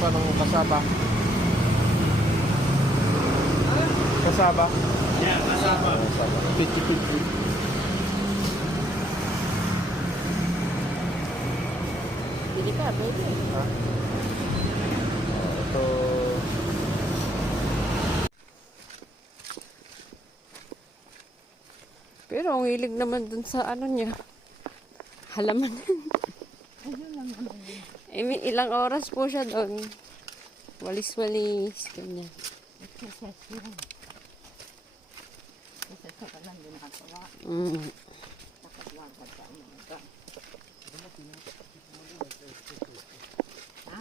pa ng kasaba. Kasaba? Yeah, kasama. Kasaba. Pichi-pichi. Pili ka, pwede. Ha? Ito. Pero ang hilig naman dun sa ano niya. Halaman. I mean, ilang oras po siya doon. Walis-walis. Kanya. Exercise yun. Exercise ka lang din nakatawa. Nakatawagad ka umaga. Ha?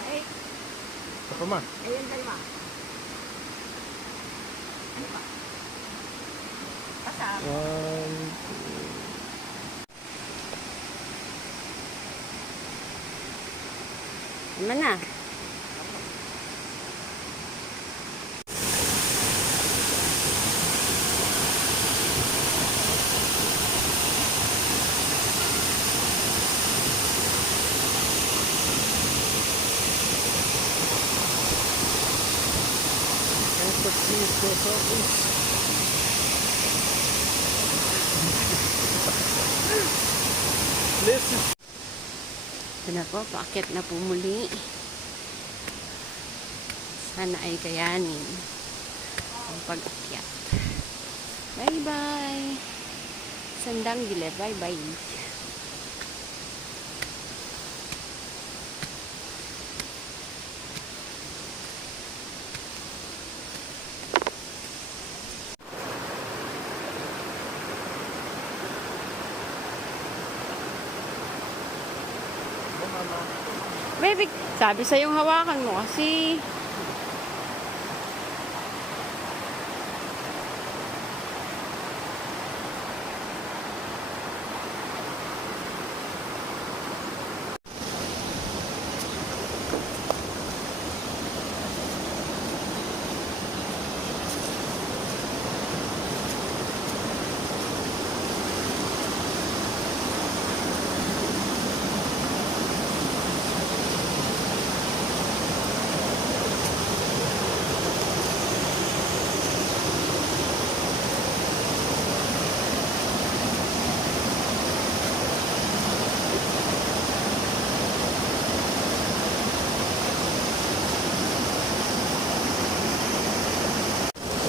Ay, Apa man? ayun dalawa. Ano ba? Kasama. Naman na. Listen. Ito na po, paakyat na po muli. Sana ay kayanin ang pag-akyat. Bye-bye! Sandang gila, bye-bye! Baby, sabi sa yung hawakan mo kasi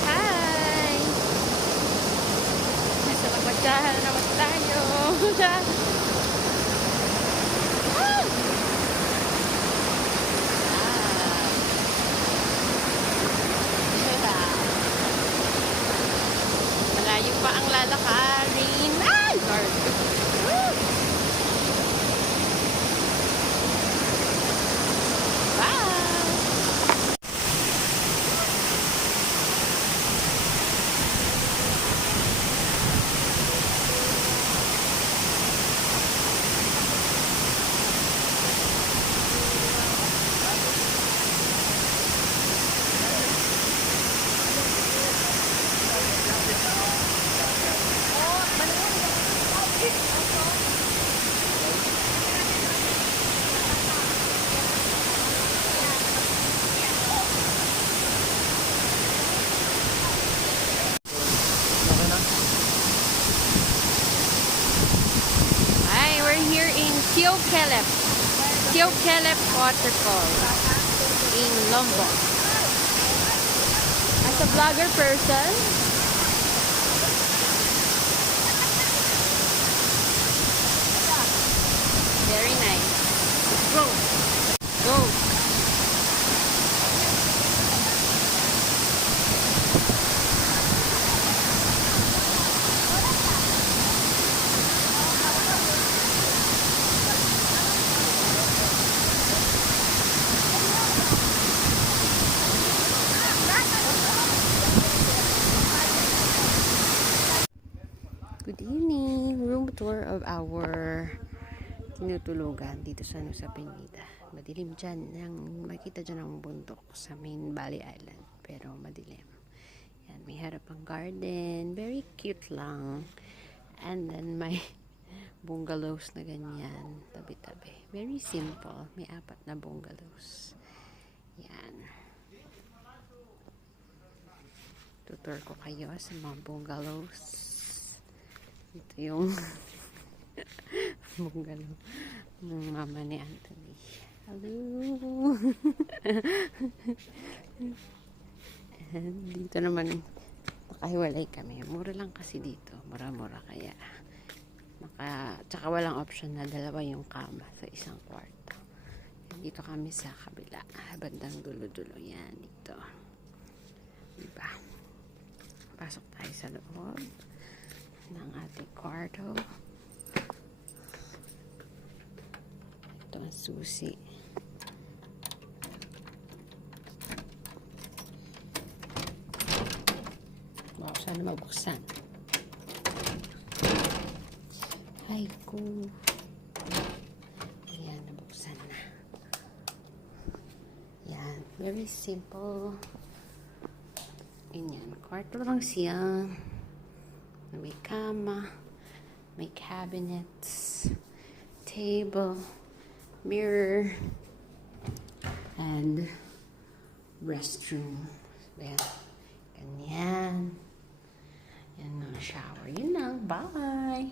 hi! Nasa magpagsahan naman tayo. Malayo pa ang lalakarin. Ay! Lord! Woo! Bye! Hi, we're here in Tiokelep. Tiokelep Waterfall in Lombok. As a vlogger person, very nice. Go! Go! our tinutulugan dito sa Pinida. Madilim dyan. Makita dyan ang bundok sa main Bali Island. Pero madilim. Yan, may harap ang garden. Very cute lang. And then may bungalows na ganyan. Tabi-tabi. Very simple. May 4 na bungalows. Yan. Tutur ko kayo sa mga bungalows. Ito yung bungalow ng mama ni Anthony. Hello! And dito naman nakahiwalay kami. Mura lang kasi dito. Mura-mura kaya. Tsaka walang option na 2 yung kama sa isang kwarto. Dito kami sa kabila. Bandang dulo-dulo. Yan dito. Diba? Pasok tayo sa loob ng ating kwarto. Ito ang susi. Wow, sana mabuksan. Ay ko. Ayan, nabuksan na. Yan, very simple. Ganyan, kwarto lang siya. May kama, may cabinets, table, mirror, and restroom. Ayan. Ganyan. Yan ang shower. Yun lang. Bye!